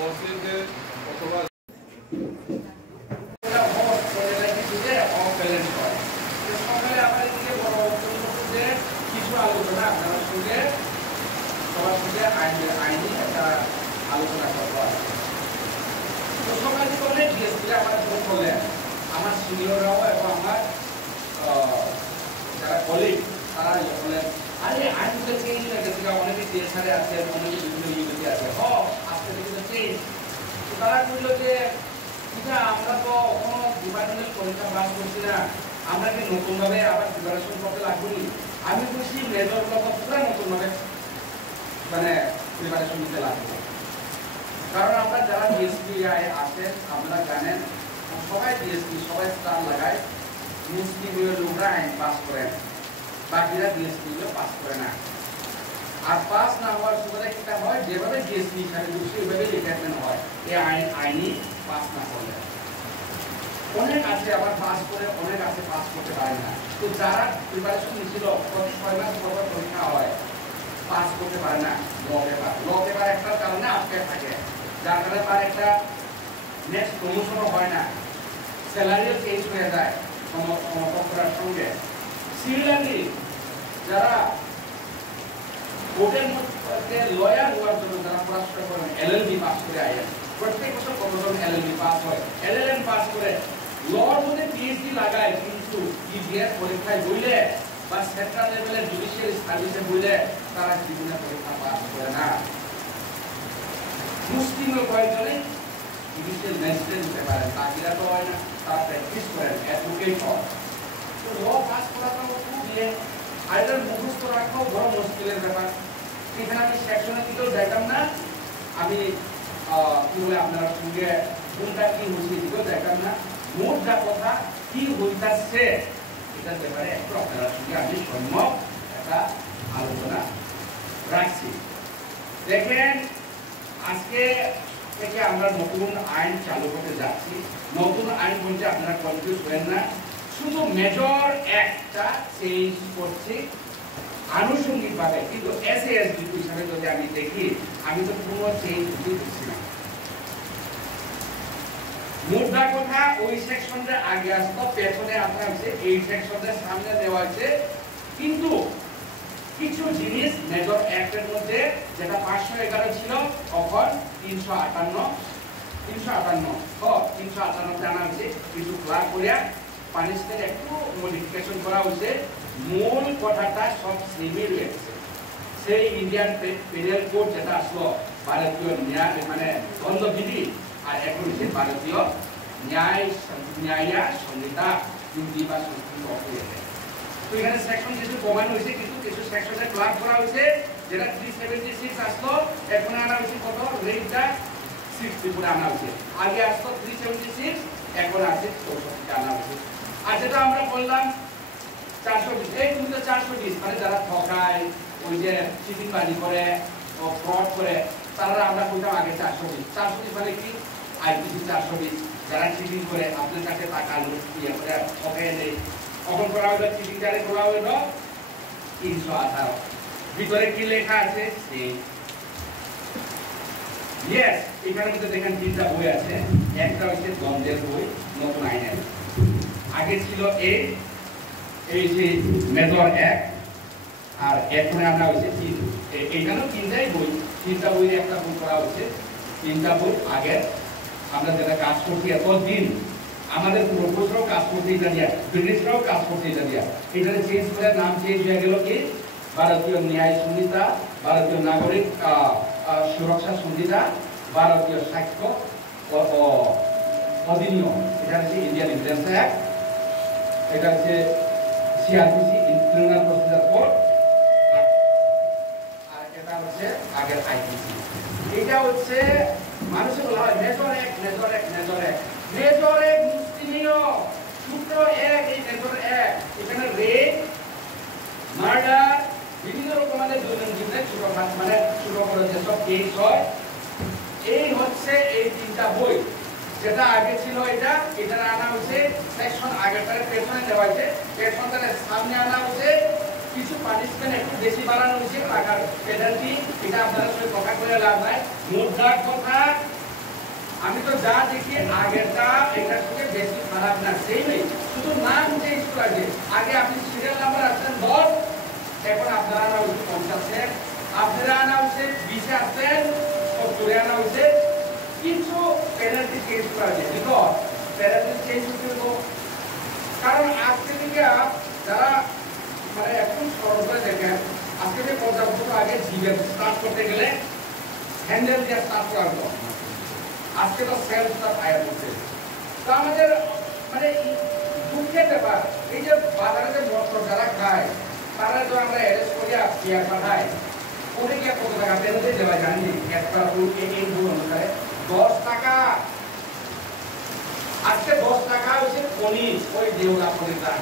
মসজিদের অথবা সকালে আমার এদিকে বড় কিছু আলোচনা আপনার সঙ্গে সবার সঙ্গে আইনি একটা আলোচনা করবো। তো সকালে করলে ডিএসপিরা আমার ফোন করলেন, আমার সিনিয়ররাও এবং আমার যারা কলিগ তারা বললেন, আরে আইন তো চেঞ্জ হয়ে গেছে, অনেকে টিএসআরে আছে, অনেকে বিভিন্ন ইউনিটি আছে, আজকে কিন্তু চেঞ্জ। তো তারা বলল যে আমরা তো কোনো ডিপার্টমেন্টাল পরীক্ষা পাস করছি না, আমরা কি নতুনভাবে আবার প্রিপারেশন করতে লাগবে? আমি বলছি মেজরগুলো পুরো নতুনভাবে মানে প্রিপারেশন নিতে লাগবে। কারণ আমরা যারা ডিএসপি আছেন আপনারা জানেন, সবাই ডিএসপি সবাই স্টার লাগায়, মুসলিমের লোকরা আইন পাস করেন, বাকিরা ডিএসপি পাস করে না। আর পাস না হওয়ার সুবাদে কিটা হয়, যেভাবে ডিএসপি হিসাবে বসে ওইভাবে রিটায়ারমেন্ট হয় এই আইনি পাস না করলে। অনেক আছে আবার পাস করে, অনেক আছে পাস করতে পারে না। তো যারা প্রিপারেশন নিয়েছিল প্রতি 6 মাস পর পরীক্ষা হয়, পাস করতে পারে না। ল পেপার একটা কারণে আটকে থাকে, যার কারণে তার একটা নেক্সট প্রমোশনও হয় না, স্যালারিও চেঞ্জ হয়ে যায় সমকক্ষার সঙ্গে। সিমিলারলি যারা কোর্টের মধ্যে লয়ার হওয়ার জন্য যারা পড়াশোনা করেন, এলএলবি পাস করে আইন, প্রত্যেক বছর কতজন এলএলবি পাস হয়, এলএলএম পাস করে লর মধ্যে পিএইচডি লাগায়, কিন্তু ইবিএস পরীক্ষায় বইলে বা সেন্ট্রাল লেভেলের জুডিশিয়াল সার্ভিসে বইলে তারা জীবনে পরীক্ষা পাস করে না। মুসলিমের কয়েকজনে জুডিশিয়াল ম্যাজিস্ট্রেট হতে পারেন, বাকিরা তো হয় না, তারা প্র্যাকটিস করেন, অ্যাডভোকেট হয়। তো ল পাস করাটাও খুব আইদার মুখস্থ রাখাও বড় মুশকিলের ব্যাপার। এখানে আমি সেকশনের দিকেও যাইতাম না, আমি কি বলে আপনার সঙ্গে কোনটা কি হচ্ছে দিকেও যাইতাম না। মোট যা কথা কি হইতাছে এটার ব্যাপারে একটু আপনার সঙ্গে আমি সম্যক একটা আলোচনা রাখছি। দেখেন, আজকে থেকে আমরা নতুন আইন চালু করতে যাচ্ছি। নতুন আইন বলতে আপনারা কনফিউজ হবেন না, শুধু মেজর একটা চেঞ্জ করছি আনুষঙ্গিকভাবে, কিন্তু এসএএসডি হিসাবে যদি আমি দেখি, আমি তো কোনো চেঞ্জ দিচ্ছি না। মোদ্দা কথা ওই সেকশনটা আগে আসতো, পেছনে আপনার হচ্ছে এই সেকশনটা সামনে দেওয়া হয়েছে, কিন্তু কিছু জিনিস মেজর অ্যাক্টের মধ্যে যেটা 511 ছিল তখন 358 আনা হয়েছে, কিছু ক্লাস করিয়া পানিশমেন্ট একটু মডিফিকেশন করা হয়েছে। মূল কথাটা সব সেমই রয়েছে। সেই ইন্ডিয়ান পেনাল কোড যেটা আসলো ভারতীয় ন্যায় মানে দণ্ডবিধি, আর এখন হচ্ছে ভারতীয় ন্যায় সংহিতা হিন্দি বা সংস্কৃত অর্থে। তো এখানে সেকশন কিছু কমানো হয়েছে, কিন্তু কিছু সেকশনে ক্লাস করা হয়েছে, যেটা 376 আসলো এখন আনা হয়েছে কত, রেটটা 60 করে আনা হয়েছে। আগে আসতো 376, এখন আছে 64 আনা হয়েছে। আর যেটা আমরা বললাম 420, এই কিন্তু 420 মানে যারা ঠকায়, ওই যে চিটিং বাজি করে ও ফ্রড করে, তারা আমরা বলতাম আগে 420 মানে কি, আইপিসি 420। যারা চিটিং করে আপনার কাছে টাকা ইয়ে করে ঠকায় নেই, তখন করা হলো চিটিংটারে করা হলো 318। ভিতরে কি লেখা আছে সেই ইয়েস। এখানে মধ্যে দেখেন 3টা বই আছে, একটা হচ্ছে দ্বন্দ্বের বই নতুন আইনের, আগে ছিল এই যে মেজর অ্যাক্ট, আর এখন আমরা হচ্ছে এইখানেও 3টাই বই, 3টা বইয়ের একটা বই করা হচ্ছে। 3টা বই আগে আমরা যেটা কাজ করছি এতদিন, আমাদের পূর্বপুরুষরাও কাজ করতে এটা দিয়া, ব্রিটিশরাও কাজ করতে এটা দিয়া, এখানে চেঞ্জ করে নাম চেঞ্জ হয়ে গেল কি ভারতীয় ন্যায় সংহিতা, ভারতীয় নাগরিক সুরক্ষা সংহিতা, ভারতীয় সাক্ষ্য অধিনিয়ম, এটা হচ্ছে ইন্ডিয়ান এভিডেন্স অ্যাক্ট, এটা হচ্ছে সিআরপিসি ক্রিমিনাল প্রসিজার কোড, আর এটা হচ্ছে আগের আইপিসি। এটা হচ্ছে মানুষের বলা হয় major act, major act, major act, major act মুসলিমীয় সূত্র এক। এই মেজর অ্যাক্ট এখানে রেপ, মার্ডার, বিভিন্ন রকমের দৈনন্দিন জীবনে ছোট মানে ছোট বড় যেসব কেস হয়, এই হচ্ছে এই 3টা বই। যেটা আগে ছিল এটা আনা হচ্ছে সেকশন আগেরটারে পেছনে দেওয়া হয়েছে, পেছনটারে সামনে আনা হচ্ছে, কিছু পানিশমেন্ট একটু বেশি বাড়ানো হয়েছে, টাকার পেনাল্টি, এটা আপনাদের সঙ্গে কথা করে লাভ নাই। মোদ্দা কথা আমি তো যা দেখি আগেরটা এটার থেকে বেশি খারাপ না, সেই নেই, শুধু নাম চেঞ্জ করেছে। আগে আপনি সিরিয়াল নাম্বার আসছেন 10, এখন আপনারা আনা হচ্ছে 50, আপনারা আনা হচ্ছে 20 আসছেন, 70 আনা হচ্ছে, কিছু পেনাল্টি চেঞ্জ করেছে। বিকজ পেনাল্টি চেঞ্জ করবো, কারণ আজকে থেকে যারা মানে এখন সরল করে দেখেন, আজকে যে 50 বছর আগে জিভে স্টার্ট করতে গেলে হ্যান্ডেল দিয়ে স্টার্ট করা হতো, আজকে তো সেলফ স্টার্ট আয়া করছে। তো আমাদের মানে দুঃখের ব্যাপার, এই যে বাজারে যে মদ যারা খায় তারা তো আমরা অ্যারেস্ট করিয়া পেয়ার পাঠাই, ওরে গিয়ে কত টাকা পেনাল্টি দেওয়া জানি একটা এই অনুসারে 10 টাকা। আজকে 10 টাকা হচ্ছে খনিজ, ওই দেউলা খনিজ দাম।